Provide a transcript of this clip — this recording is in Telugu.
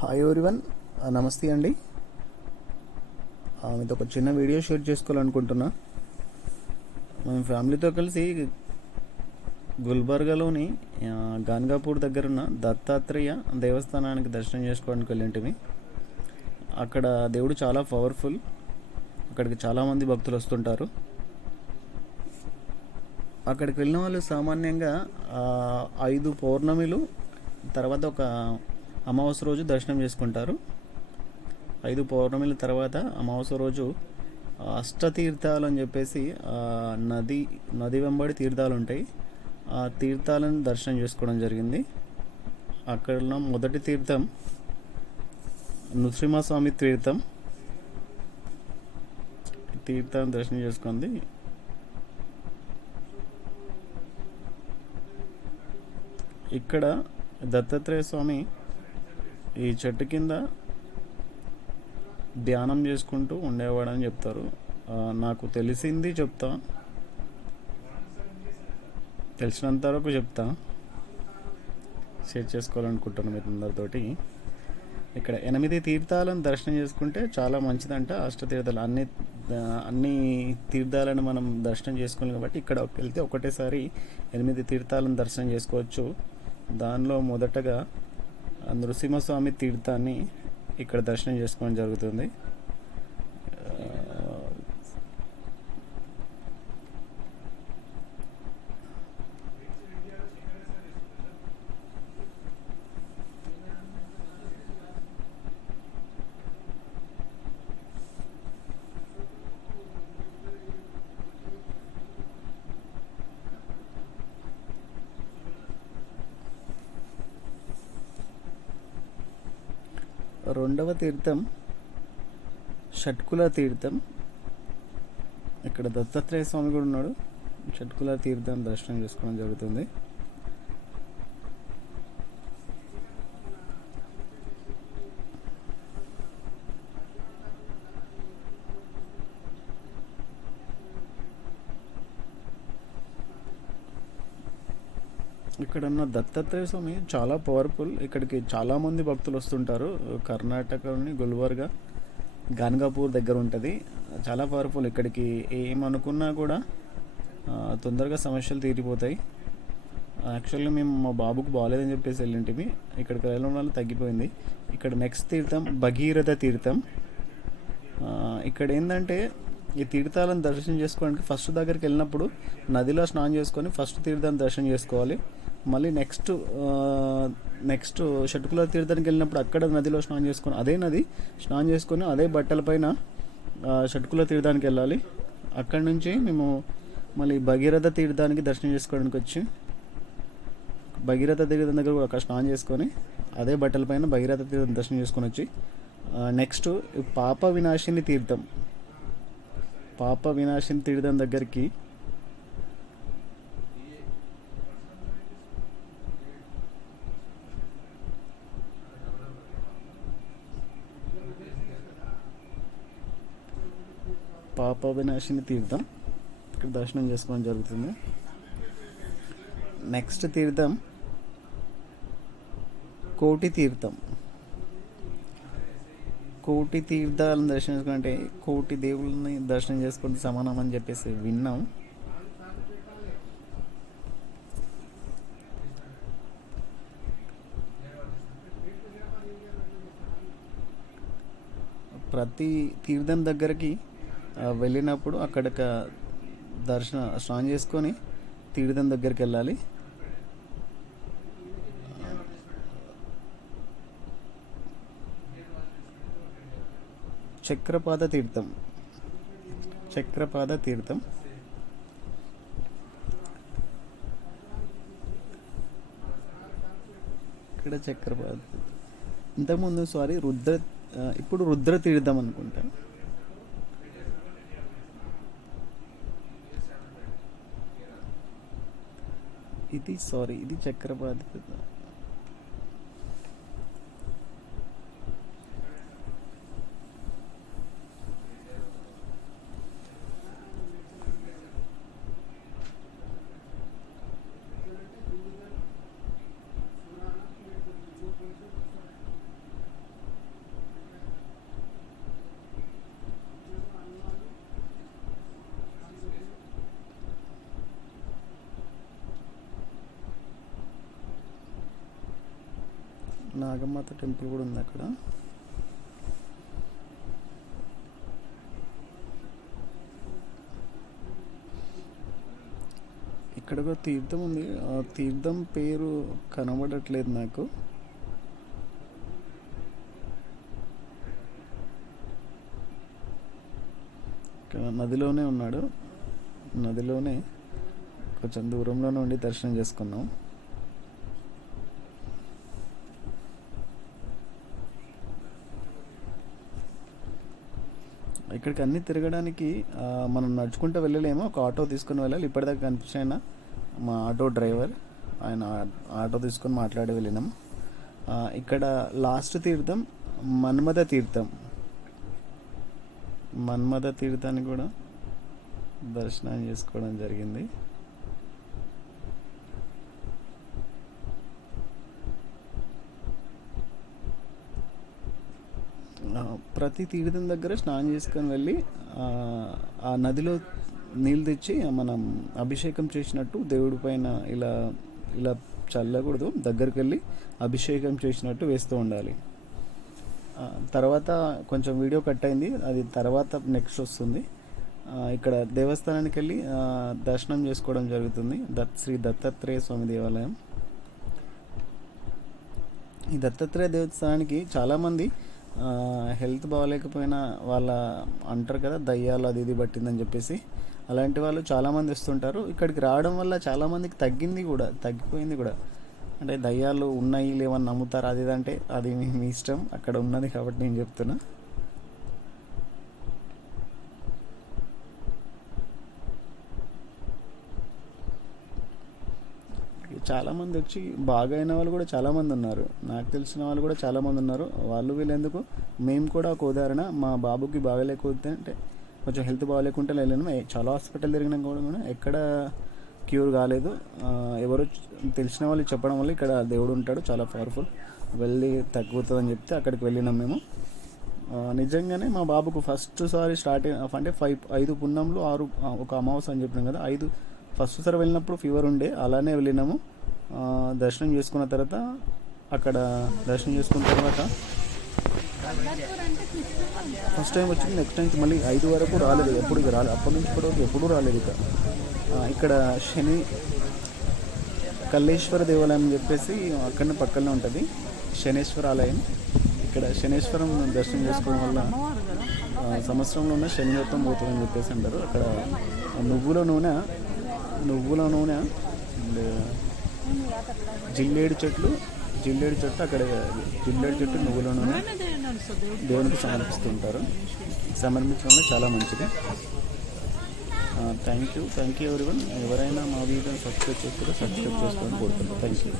హాయ్ ఎవ్రీవన్, నమస్తే అండి. మీతో ఒక చిన్న వీడియో షేర్ చేసుకోవాలనుకుంటున్నా. మేము ఫ్యామిలీతో కలిసి గుల్బర్గాలోని గాన్గాపూర్ దగ్గర ఉన్న దత్తాత్రేయ దేవస్థానానికి దర్శనం చేసుకోవడానికి వెళ్ళింటిమి. అక్కడ దేవుడు చాలా పవర్ఫుల్. అక్కడికి చాలామంది భక్తులు వస్తుంటారు. అక్కడికి వెళ్ళిన వాళ్ళు సామాన్యంగా 5 పౌర్ణమిలు తర్వాత ఒక అమావాస్య రోజు దర్శనం చేసుకుంటారు. 5 పౌర్ణమిల తర్వాత అమావాస్య రోజు అష్టతీర్థాలు అని చెప్పేసి నది వెంబడి తీర్థాలు ఉంటాయి. ఆ తీర్థాలను దర్శనం చేసుకోవడం జరిగింది. అక్కడ మొదటి తీర్థం నృసింహస్వామి తీర్థం. తీర్థాన్ని దర్శనం చేసుకుంది. ఇక్కడ దత్తాత్రేయ స్వామి ఈ చెట్టు కింద ధ్యానం చేసుకుంటూ ఉండేవాడని చెప్తారు. నాకు తెలిసింది చెప్తా, తెలిసినంత వరకు చెప్తా, షేర్ చేసుకోవాలనుకుంటున్నాను మీరు అందరితోటి. ఇక్కడ 8 తీర్థాలను దర్శనం చేసుకుంటే చాలా మంచిదంట. అష్టతీర్థాలు అన్ని తీర్థాలను మనం దర్శనం చేసుకోవాలి కాబట్టి ఇక్కడ వెళ్తే ఒకటేసారి 8 తీర్థాలను దర్శనం చేసుకోవచ్చు. దానిలో మొదటగా నృసింహస్వామి తీర్థాన్ని ఇక్కడ దర్శనం చేసుకోవడం జరుగుతుంది. రెండవ తీర్థం షట్కుల తీర్థం. ఇక్కడ దత్తాత్రేయ స్వామి కూడా ఉన్నాడు. షట్కుల తీర్థం దర్శనం చేసుకోవడం జరుగుతుంది. ఇక్కడ ఉన్న దత్తాత్రేయ స్వామి చాలా పవర్ఫుల్. ఇక్కడికి చాలామంది భక్తులు వస్తుంటారు. కర్ణాటకలోని గుల్బర్గా గాన్గాపూర్ దగ్గర ఉంటుంది. చాలా పవర్ఫుల్. ఇక్కడికి ఏమనుకున్నా కూడా తొందరగా సమస్యలు తీరిపోతాయి. యాక్చువల్గా మేము మా బాబుకు బాగాలేదని చెప్పేసి వెళ్ళింటిమి. ఇక్కడికి వెళ్ళడం వల్ల తగ్గిపోయింది. ఇక్కడ నెక్స్ట్ తీర్థం భగీరథ తీర్థం. ఇక్కడ ఏంటంటే ఈ తీర్థాలను దర్శనం చేసుకోవడానికి ఫస్ట్ దగ్గరికి వెళ్ళినప్పుడు నదిలో స్నానం చేసుకొని ఫస్ట్ తీర్థాన్ని దర్శనం చేసుకోవాలి. మళ్ళీ నెక్స్ట్ షట్కుల తీర్థానికి వెళ్ళినప్పుడు అక్కడ నదిలో స్నానం చేసుకొని స్నానం చేసుకొని అదే బట్టలపైన షట్కుల తీర్థానికి వెళ్ళాలి. అక్కడి నుంచి మేము మళ్ళీ భగీరథ తీర్థానికి దర్శనం చేసుకోవడానికి వచ్చి భగీరథ తీర్థం దగ్గర కూడా అక్కడ స్నానం చేసుకొని అదే బట్టలపైన భగీరథ తీర్థం దర్శనం చేసుకొని వచ్చి నెక్స్ట్ పాప వినాశిని తీర్థం దగ్గరికి ఇక్కడ దర్శనం చేసుకోవడం జరుగుతుంది. నెక్స్ట్ తీర్థం కోటి తీర్థాలను దర్శనం చేసుకుంటే కోటి దేవుళ్ళని దర్శనం చేసుకుంటే సమానం అని చెప్పేసి విన్నాం. ప్రతి తీర్థం దగ్గరికి వెళ్ళినప్పుడు అక్కడ స్నానం చేసుకొని తీర్థం దగ్గరికి వెళ్ళాలి. చక్రపాద తీర్థం ఇక్కడ చక్రపాద ఇంతకుముందు ఇప్పుడు రుద్ర తీర్థం అనుకుంటా. ఇది చక్రపాద తీర్థం. నాగమాత టెంపుల్ కూడా ఉంది అక్కడ. ఇక్కడ ఒక తీర్థం ఉంది, ఆ తీర్థం పేరు కనబడట్లేదు నాకు. ఇక్కడ నదిలోనే ఉన్నాడు, నదిలోనే కొంచెం దూరంలోనే ఉండి దర్శనం చేసుకున్నాం. ఇక్కడికి అన్నీ తిరగడానికి మనం నడుచుకుంటూ వెళ్ళలేము, ఒక ఆటో తీసుకుని వెళ్ళాలి. ఇప్పటిదాకా కనిపించిన మా ఆటో డ్రైవర్, ఆయన ఆటో తీసుకొని మాట్లాడి వెళ్ళినాం. ఇక్కడ లాస్ట్ తీర్థం మన్మథ తీర్థం, మన్మథ తీర్థాన్ని కూడా దర్శనం చేసుకోవడం జరిగింది. ప్రతి తీర్థం దగ్గర స్నానం చేసుకొని వెళ్ళి ఆ నదిలో నీళ్ళు తెచ్చి మనం అభిషేకం చేసినట్టు దేవుడి పైన ఇలా ఇలా చల్లకూడదు, దగ్గరికి వెళ్ళి అభిషేకం చేసినట్టు వేస్తూ ఉండాలి. తర్వాత కొంచెం వీడియో కట్ అయింది, అది తర్వాత నెక్స్ట్ వస్తుంది. ఇక్కడ దేవస్థానానికి వెళ్ళి దర్శనం చేసుకోవడం జరుగుతుంది. శ్రీ దత్తాత్రేయ స్వామి దేవాలయం. ఈ దత్తాత్రేయ దేవస్థానానికి చాలామంది హెల్త్ బాగాలేకపోయినా వాళ్ళ అంటారు కదా, దయ్యాలు అది ఇది పట్టిందని చెప్పేసి, అలాంటి వాళ్ళు చాలామంది వస్తుంటారు. ఇక్కడికి రావడం వల్ల చాలామందికి తగ్గిపోయింది కూడా. అంటే దయ్యాలు ఉన్నాయి లేవని నమ్ముతారు, అది అంటే అది మీ ఇష్టం, అక్కడ ఉన్నది కాబట్టి నేను చెప్తున్నా. చాలామంది వచ్చి బాగా అయిన వాళ్ళు కూడా చాలామంది ఉన్నారు, నాకు తెలిసిన వాళ్ళు కూడా చాలామంది ఉన్నారు. వాళ్ళు వీళ్ళెందుకు, మేము కూడా ఒక ఉదాహరణ. మా బాబుకి బాగలేకపోతే అంటే కొంచెం హెల్త్ బాగాలేకుంటే వెళ్ళాను, చాలా హాస్పిటల్ తిరిగినా కూడా ఎక్కడ క్యూర్ కాలేదు. ఎవరు తెలిసిన వాళ్ళు చెప్పడం వల్ల ఇక్కడ దేవుడు ఉంటాడు చాలా పవర్ఫుల్, వెళ్ళి తగ్గుతుందని చెప్తే అక్కడికి వెళ్ళినాం మేము. నిజంగానే మా బాబుకు ఫస్ట్ సారి స్టార్ట్ అంటే 5 పున్నంలు 6 ఒక అమావాస్య అని చెప్పినాం కదా, 5 ఫస్ట్ సారి వెళ్ళినప్పుడు ఫీవర్ ఉండే, అలానే వెళ్ళినాము. దర్శనం చేసుకున్న తర్వాత ఫస్ట్ టైం వచ్చింది, నెక్స్ట్ టైం మళ్ళీ 5 వరకు రాలేదు, ఎప్పుడు రాలేదు, అప్పటి నుంచి ఇప్పటివరకు ఎప్పుడూ రాలేదు. ఇక్కడ కల్లేశ్వర దేవాలయం అని చెప్పేసి అక్కడనే పక్కనే ఉంటుంది శనేశ్వర ఆలయం. ఇక్కడ శనేశ్వరం దర్శనం చేసుకోవడం వల్ల సంవత్సరంలో ఉన్న శని మొత్తం పోతుందని చెప్పేసి అంటారు. అక్కడ నువ్వుల నూనె అండ్ జిల్లేడు చెట్టు, అక్కడ జిల్లేడు చెట్టు నువ్వుల నూనె దేవునికి సమర్పిస్తుంటారు. సమర్పించడం చాలా మంచిది. Thank you everyone. ఎవరైనా మా వీడియోని సబ్స్క్రైబ్ చేసుకోవాలని కోరుతున్నాను. Thank you.